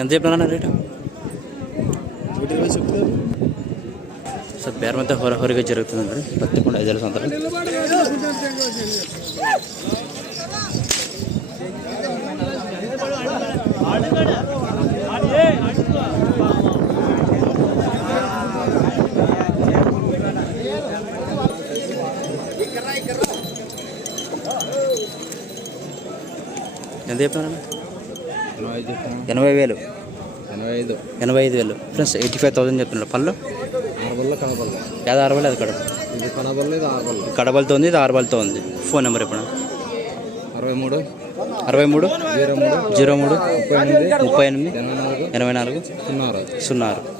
ఎంత చెప్పినా rate? Sir బేరం అయితే హోరహోరిగా జరుగుతుందండి పత్తికొండ ఐదేళ్ళ సంతలో. ఎంత చెప్పినా? 80,000. 85,000 ఫ్రెండ్స్. 85,000 చెప్తున్నారు. పళ్ళు ఏదో 60 అది కడప కడబలతో ఉంది, ఇది 6 ఉంది. ఫోన్ నెంబర్ ఎప్పుడు? 63 03 38 84 06.